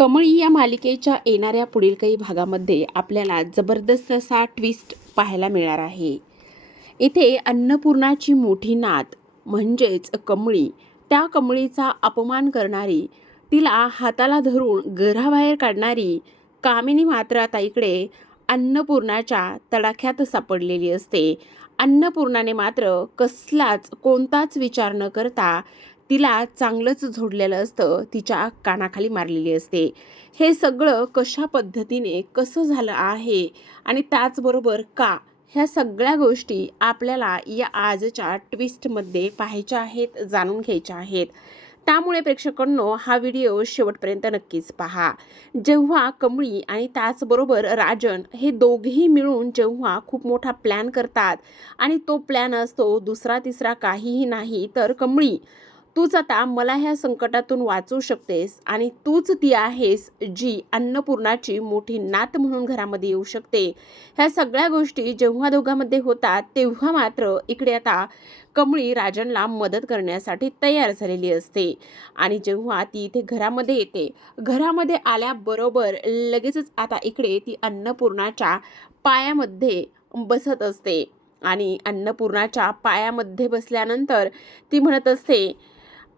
कमळी या मालिकेच्या येणाऱ्या पुढील काही भागामध्ये आपल्याला जबरदस्त असा ट्विस्ट पाहायला मिळणार आहे. इथे अन्नपूर्णाची मोठी नात म्हणजेच कमळी, त्या कमळीचा अपमान करणारी, तिला हाताला धरून घराबाहेर काढणारी कामिनी मात्र आता इकडे अन्नपूर्णाच्या तडाख्यात सापडलेली असते. अन्नपूर्णाने मात्र कोणताच विचार न करता तिला चांगलंच झोडलेलं असतं, तिच्या कानाखाली मारलेली असते. हे सगळं कशा पद्धतीने कसं झालं आहे आणि त्याचबरोबर का, ह्या सगळ्या गोष्टी आपल्याला या आजच्या ट्विस्टमध्ये पाहायच्या आहेत, जाणून घ्यायच्या आहेत. त्यामुळे प्रेक्षकांनो, हा व्हिडिओ शेवटपर्यंत नक्कीच पहा. जेव्हा कमळी आणि त्याचबरोबर राजन हे दोघेही मिळून जेव्हा खूप मोठा प्लॅन करतात आणि तो प्लॅन असतो दुसरा तिसरा काहीही नाही तर कमळी, तूच आता मला ह्या संकटातून वाचवू शकतेस आणि तूच ती आहेस जी अन्नपूर्णाची मोठी नात म्हणून घरामध्ये येऊ शकते. ह्या सगळ्या गोष्टी जेव्हा दोघांमध्ये होतात तेव्हा मात्र इकडे आता कमळी राजनला मदत करण्यासाठी तयार झालेली असते. आणि जेव्हा ती इथे घरामध्ये येते, घरामध्ये आल्याबरोबर लगेचच आता इकडे ती अन्नपूर्णाच्या पायामध्ये बसत असते. आणि अन्नपूर्णाच्या पायामध्ये बसल्यानंतर ती म्हणत असते,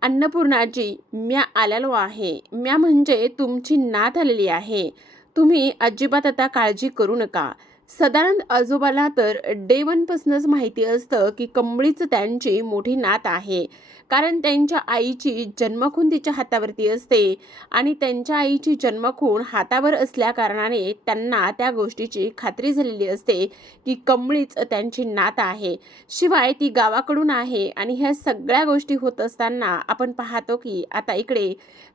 अन्नपूर्णाजी, म्या आलेलो आहे. म्या म्हणजे तुमची नात आलेली आहे. तुम्ही अजिबात आता काळजी करू नका. सदानंद आजोबाला तर डे वनपासूनच माहिती असतं की कमळीच त्यांची मोठी नात आहे. कारण त्यांच्या आईची जन्मखून तिच्या हातावरती असते आणि त्यांच्या आईची जन्मखून हातावर असल्या कारणाने त्यांना त्या गोष्टीची खात्री झालेली असते की कमळीच त्यांची नात आहे. शिवाय ती गावाकडून आहे. आणि ह्या सगळ्या गोष्टी होत असताना आपण पाहतो की आता इकडे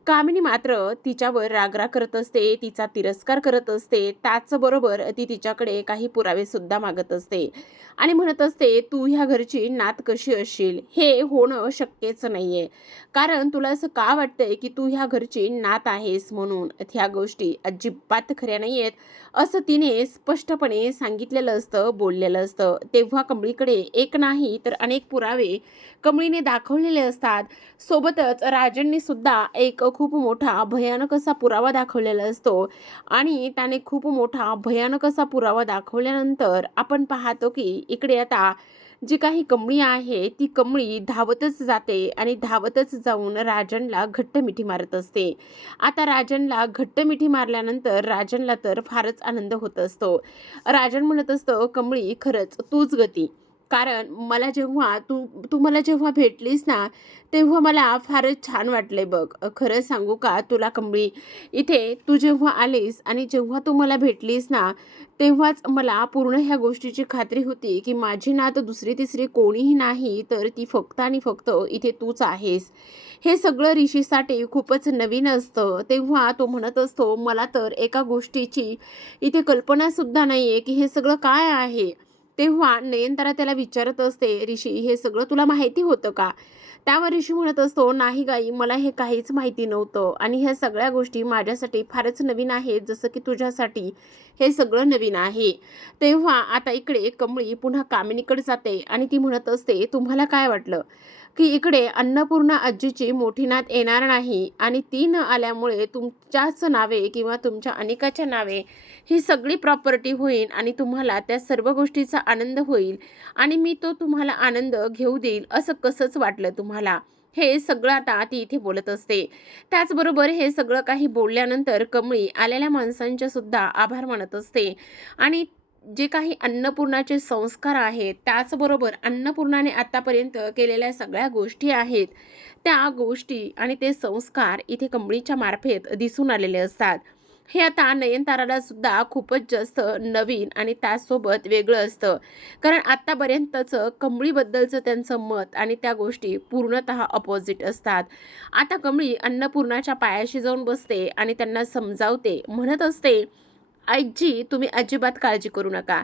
कामिनी मात्र तिच्यावर रागराग करत असते, तिचा तिरस्कार करत असते. त्याचबरोबर ती तिच्याकडे काही पुरावे सुद्धा मागत असते आणि म्हणत असते, तू ह्या घरची नात कशी असशील? हे होणं शक्यच नाहीये. कारण तुला असं का वाटतंय की तू ह्या घरची नात आहेस म्हणून? ह्या गोष्टी अजिबात खऱ्या नाहीयेत असं तिने स्पष्टपणे सांगितलेलं असतं, बोललेलं असतं. तेव्हा कमळीकडे एक नाही तर अनेक पुरावे कमळीने दाखवलेले असतात. सोबतच राजनने सुद्धा एक खूप मोठा भयानक असा पुरावा दाखवलेला असतो. आणि त्याने खूप मोठा भयानक असा पुरावा दाखवल्यानंतर आपण पाहतो की इकडे आता जी काही कमळी आहे ती कमळी धावतच जाते आणि धावतच जाऊन राजनला घट्ट मिठी मारत असते. आता राजनला घट्ट मिठी मारल्यानंतर राजनला तर फारच आनंद होत असतो. राजन म्हणत असतो, कमळी खरंच तूच गती. कारण मला जेव्हा तू मला जेव्हा भेटलीस ना, तेव्हा मला फारच छान वाटले बघ. खरं सांगू का तुला कमळी, इथे तू जेव्हा आलीस आणि जेव्हा तू मला भेटलीस ना, तेव्हाच मला पूर्ण ह्या गोष्टीची खात्री होती की माझी नात दुसरी तिसरी कोणीही नाही तर ती फक्त आणि फक्त इथे तूच आहेस. हे सगळं ऋषीसाठी खूपच नवीन असतं. तेव्हा तो म्हणत असतो, मला तर एका गोष्टीची इथे कल्पनासुद्धा नाही आहे की हे सगळं काय आहे. तेव्हा नयनतारा त्याला विचारत असते, ऋषी हे सगळं तुला माहिती होतं का? त्यावर ऋषी म्हणत असतो, नाही गाई, मला हे काहीच माहिती नव्हतं आणि ह्या सगळ्या गोष्टी माझ्यासाठी फारच नवीन आहेत, जसं की तुझ्यासाठी हे सगळं नवीन आहे. तेव्हा आता इकडे कमळी पुन्हा कामिनीकडे जाते आणि ती म्हणत असते, तुम्हाला काय वाटलं की इकडे अन्नपूर्णा आजीची मोठी नात येणार नाही आणि ती न आल्यामुळे तुमच्याच नावे किंवा तुमच्या अनेकाच्या नावे ही सगळी प्रॉपर्टी होईल आणि तुम्हाला त्या सर्व गोष्टीचा आनंद होईल आणि मी तो तुम्हाला आनंद घेऊ देईल असं कसंच वाटलं तुम्हाला? हे सगळं आता ती इथे बोलत असते. त्याचबरोबर हे सगळं काही बोलल्यानंतर कमळी आलेल्या माणसांचे सुद्धा आभार मानत असते. आणि जे काही अन्नपूर्णाचे संस्कार आहेत, त्याचबरोबर अन्नपूर्णाने आतापर्यंत केलेल्या सगळ्या गोष्टी आहेत, त्या गोष्टी आणि ते संस्कार इथे कमळीच्या मार्फत दिसून आलेले असतात. हे आता नयनताराला सुद्धा खूपच जास्त नवीन आणि त्याचसोबत वेगळं असतं. कारण आत्तापर्यंतचं कमळीबद्दलचं त्यांचं मत आणि त्या गोष्टी पूर्णतः अपोजिट असतात. आता कमळी अन्नपूर्णाच्या पायाशी जाऊन बसते आणि त्यांना समजावते, म्हणत असते, आजी तुम्ही अजिबात काळजी करू नका.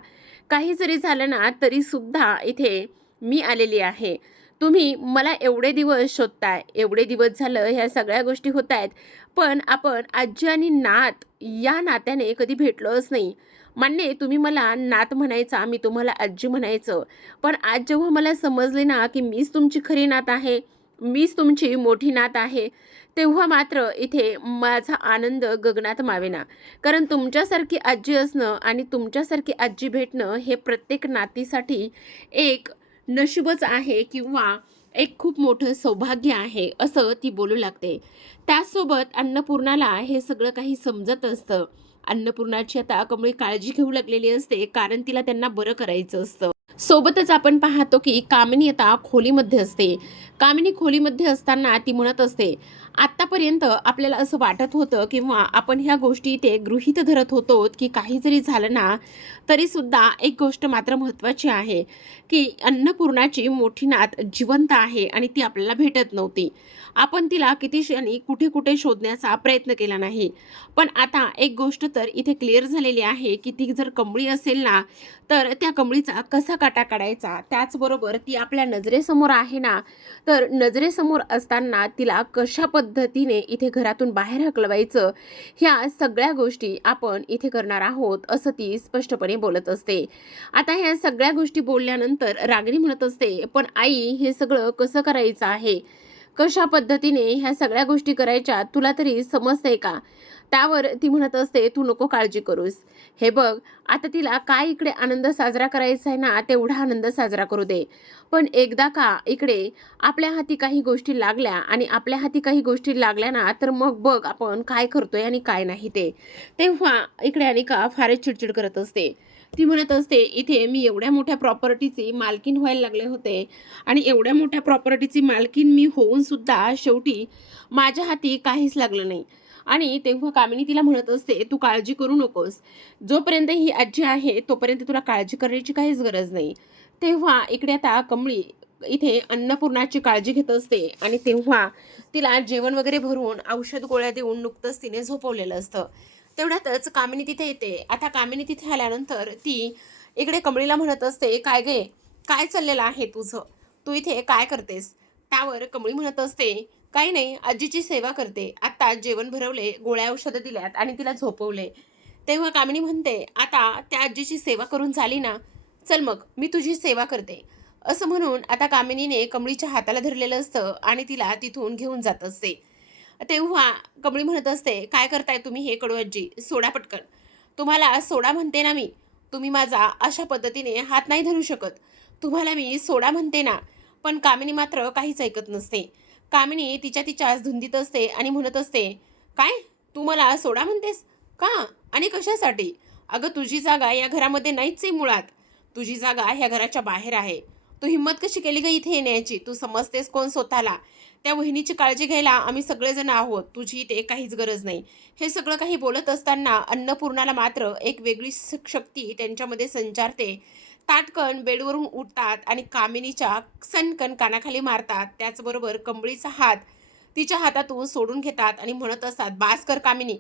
काही जरी झालं ना तरी सुद्धा इथे मी आलेली आहे. तुम्ही मला एवढे दिवस शोधताय, एवढे दिवस झालं ह्या सगळ्या गोष्टी होत आहेत, पण आपण आजी आणि नात या नात्याने कधी भेटलोच नाही. मान्य आहे तुम्ही मला नात म्हणायचा, मी तुम्हाला आजी म्हणायचं, पण आज जेव्हा मला समजले ना की मीच तुमची खरी नात आहे, मीच तुमची मोठी नात आहे, तेव्हा मात्र इथे माझा आनंद गगनात मावेना. कारण तुमच्यासारखी आजी असणं आणि तुमच्यासारखी आजी भेटणं हे प्रत्येक नातीसाठी एक नशीबच आहे किंवा एक खूप मोठं सौभाग्य आहे, असं ती बोलू लागते. त्याचसोबत अन्नपूर्णाला हे सगळं काही समजत असतं. अन्नपूर्णाची आता कमळी काळजी घेऊ लागलेली असते, कारण तिला त्यांना बरं करायचं असतं. सोबतच आपण पाहतो की कामिनी आता खोलीमध्ये असते. कामिनी खोलीमध्ये असताना ती म्हणत असते, आत्तापर्यंत आपल्याला असं वाटत होतं किंवा आपण ह्या गोष्टी इथे गृहीत धरत होतो की काही जरी झालं ना, तरीसुद्धा एक गोष्ट मात्र महत्त्वाची आहे, की अन्नपूर्णाची मोठी नात जिवंत आहे आणि ती आपल्याला भेटत नव्हती. आपण तिला किती क्षणी कुठे-कुठे शोधण्याचा प्रयत्न केला नाही. पण आता एक गोष्ट तर इथे क्लिअर झालेली आहे, की ती जर कमळी असेल ना, तर त्या कमळीचा कसा काटा काढायचा. त्याचबरोबर ती आपल्या नजरेसमोर आहे ना, तर नजरेसमोर असताना तिला कशा पद्धतीने इथे घरातून बाहेर हकलवायचं, ह्या सगळ्या गोष्टी आपण इथे करणार आहोत, असं ती स्पष्टपणे बोलत असते. आता ह्या सगळ्या गोष्टी बोलल्यानंतर रागिणी म्हणत असते, पण आई हे सगळं कसं करायचं आहे? कशा पद्धतीने ह्या सगळ्या गोष्टी करायच्या तुला तरी समजतंय का? त्यावर ती म्हणत असते, "तू नको काळजी करूस. हे बघ, आता तिला काय इकडे आनंद साजरा करायचा आहे ना, तेवढा आनंद साजरा करू दे. पण एकदा का इकडे आपल्या हाती काही गोष्टी लागल्या आणि आपल्या हाती काही गोष्टी लागल्या ना, तर मग बघ आपण काय करतोय आणि काय नाही ते." तेव्हा इकडे अनिका फारच चिडचिड करत असते. ती म्हणत असते, "इथे मी एवढ्या मोठ्या प्रॉपर्टीची मालकीण व्हायला लागले होते आणि एवढ्या मोठ्या प्रॉपर्टीची मालकीण मी होऊन सुद्धा शेवटी माझ्या हाती काहीच लागलं नाही." आणि तेव्हा कामिनी तिला म्हणत असते, "तू काळजी करू नकोस. जोपर्यंत ही आजी आहे, तोपर्यंत तुला काळजी करण्याची काहीच गरज नाही." तेव्हा इकडे आता कमळी इथे अन्नपूर्णाची काळजी घेत असते आणि तेव्हा तिला जेवण वगैरे भरून औषध गोळ्या देऊन नुकतंच तिने झोपवलेलं असतं. तेवढ्यातच कामिनी तिथे येते. आता कामिनी तिथे आल्यानंतर ती इकडे कमळीला म्हणत असते, "काय गे? काय चाललेलं आहे तुझं? तू इथे काय करतेस?" त्यावर कमळी म्हणत असते, "काही नाही, आजीची सेवा करते. आता जेवण भरवले, गोळ्या औषधं दिल्यात आणि तिला झोपवले." तेव्हा कामिनी म्हणते, "आता त्या आजीची सेवा करून झाली ना, चल मग मी तुझी सेवा करते." असं म्हणून आता कामिनीने कमळीच्या हाताला धरलेलं असतं आणि तिला तिथून घेऊन जात असते. तेव्हा कमळी म्हणत असते, "काय करताय तुम्ही हे कडू आजी? सोडा पटकन. तुम्हाला सोडा म्हणते ना मी. तुम्ही माझा अशा पद्धतीने हात नाही धरू शकत. तुम्हाला मी सोडा म्हणते ना." पण कामिनी मात्र काहीच ऐकत नसते. कामिनी तिच्याच धुंदीत असते आणि म्हणत असते, "काय? तू मला सोडा म्हणतेस? का? आणि कशासाठी? अगं तुझी जागा या घरामध्ये नाहीच आहे मुळात. तुझी जागा ह्या घराच्या बाहेर आहे. तू हिंमत कशी केली गं इथे येण्याची? तू समजतेस कोण स्वतःला? त्या वहिनीची काळजी घ्यायला आम्ही सगळेजण आहोत. तुझी इथे काहीच गरज नाही." हे सगळं काही बोलत असताना अन्नपूर्णाला मात्र एक वेगळी शक्ती त्यांच्यामध्ये संचारते. ताटकन बेडवरून उठतात आणि कामिनीच्या सनकन कानाखाली मारतात. त्याचबरोबर कमळीचा हात तिच्या हातातून सोडून घेतात आणि म्हणत असतात, "बास कर कामिनी.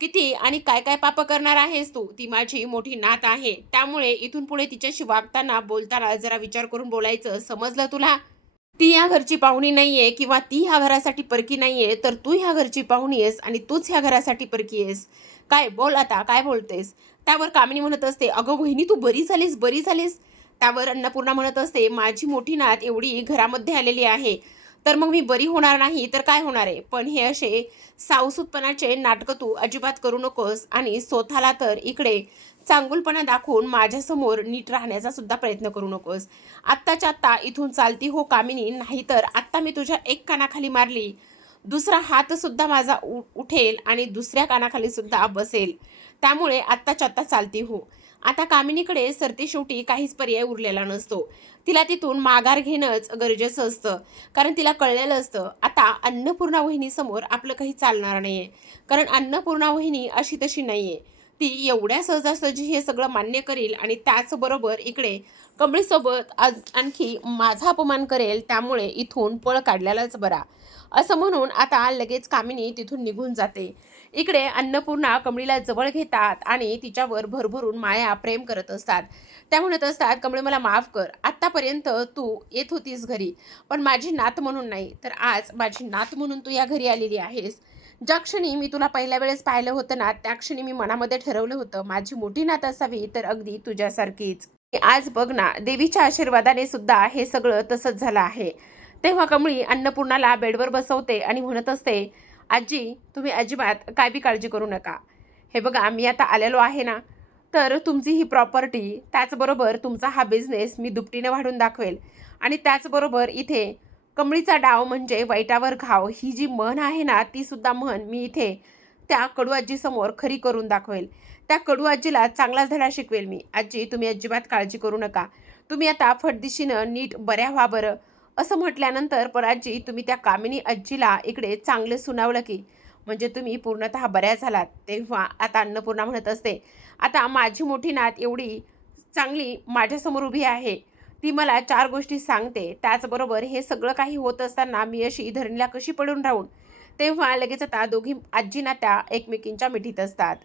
किती आणि काय काय पापं करणार आहेस तू? ती माझी मोठी नात आहे. त्यामुळे इथून पुढे तिच्याशी वागताना, बोलताना जरा विचार करून बोलायचं. समजलं तुला? ती ह्या घरची पाहुणी नाहीये किंवा ती ह्या घरासाठी परकी नाहीये, तर तू ह्या घरची पाहुणी आहेस आणि तूच ह्या घरासाठी परकी आहेस. काय बोल आता, काय बोलतेस?" त्यावर कामिनी म्हणत असते, "अगं वहिनी तू बरी झालीस, बरी झालीस." त्यावर अन्नपूर्णा म्हणत असते, "माझी मोठी नात एवढी घरामध्ये आलेली आहे, तर मग मी बरी होणार नाही तर काय होणार आहे? पण हे असे सावसूतपणाचे नाटकं तू अजिबात करू नकोस आणि स्वतःला तर इकडे चांगुलपणा दाखवून माझ्यासमोर नीट राहण्याचा सुद्धा प्रयत्न करू नकोस. आत्ताच्या आत्ता इथून चालती हो कामिनी, नाहीतर आत्ता मी तुझ्या एक कानाखाली मारली, दुसरा हात सुद्धा माझा उठेल आणि दुसऱ्या कानाखाली सुद्धा बसेल. त्यामुळे आत्ताच्या आत्ता चालती हो." आता कामिनीकडे सरतेशेवटी काहीच पर्याय उरलेला नसतो. तिला तिथून माघार घेणंच गरजेचं असतं. कारण तिला कळलेलं असतं, आता अन्नपूर्णा वहिनीसमोर आपलं काही चालणार नाहीये. कारण अन्नपूर्णा वहिनी अशी तशी नाहीये. ती एवढ्या सहजासहजी हे सगळं मान्य करेल आणि त्याचबरोबर इकडे कमळीसोबत आणखी माझा अपमान करेल. त्यामुळे इथून पळ काढलेलाच बरा. असं म्हणून आता लगेच कामिनी तिथून निघून जाते. इकडे अन्नपूर्णा कमळीला जवळ घेतात आणि तिच्यावर भरभरून माया, प्रेम करत असतात. त्या म्हणत असतात, "कमळे मला माफ कर. आत्तापर्यंत तू येत होतीस घरी, पण माझी नात म्हणून नाही, तर आज माझी नात म्हणून तू या घरी आलेली आहेस. ज्या क्षणी मी तुला पहिल्या वेळेस पाहिलं होतं ना, त्या क्षणी मी मनामध्ये ठरवलं होतं, माझी मोठी नात असावी तर अगदी तुझ्यासारखीच. आज बघ ना, देवीच्या आशीर्वादाने सुद्धा हे सगळं तसंच झालं आहे." तेव्हा कमळी अन्नपूर्णाला बेडवर बसवते आणि म्हणत असते, आजी, तुम्ही अजिबात काय बी काळजी करू नका. हे बघा, मी आता आलेलो आहे ना, तर तुमची ही प्रॉपर्टी, त्याचबरोबर तुमचा हा बिझनेस मी दुपटीने वाढवून दाखवेल आणि त्याचबरोबर इथे कमळीचा डाव म्हणजे वाईटावर घाव ही जी म्हण आहे ना, ती सुद्धा म्हण मी इथे त्या कडू आजीसमोर खरी करून दाखवेल. त्या कडू आजीला चांगलाच धडा शिकवेल मी. आजी, तुम्ही अजिबात काळजी करू नका. तुम्ही आता फटदिशीनं नीट बऱ्या व्हा बरं. असं म्हटल्यानंतर पण आजी, तुम्ही त्या कामिनी आजीला इकडे चांगले सुनावलं की म्हणजे तुम्ही पूर्णतः बऱ्या झालात. तेव्हा आता अन्नपूर्णा म्हणत असते, आता माझी मोठी नात एवढी चांगली माझ्यासमोर उभी आहे. ती मला 4 गोष्टी सांगते. त्याचबरोबर हे सगळं काही होत असताना मी अशी धरणीला कशी पडून राहून. तेव्हा लगेच आता दोघी आजींना त्या एकमेकींच्या मिठीत असतात.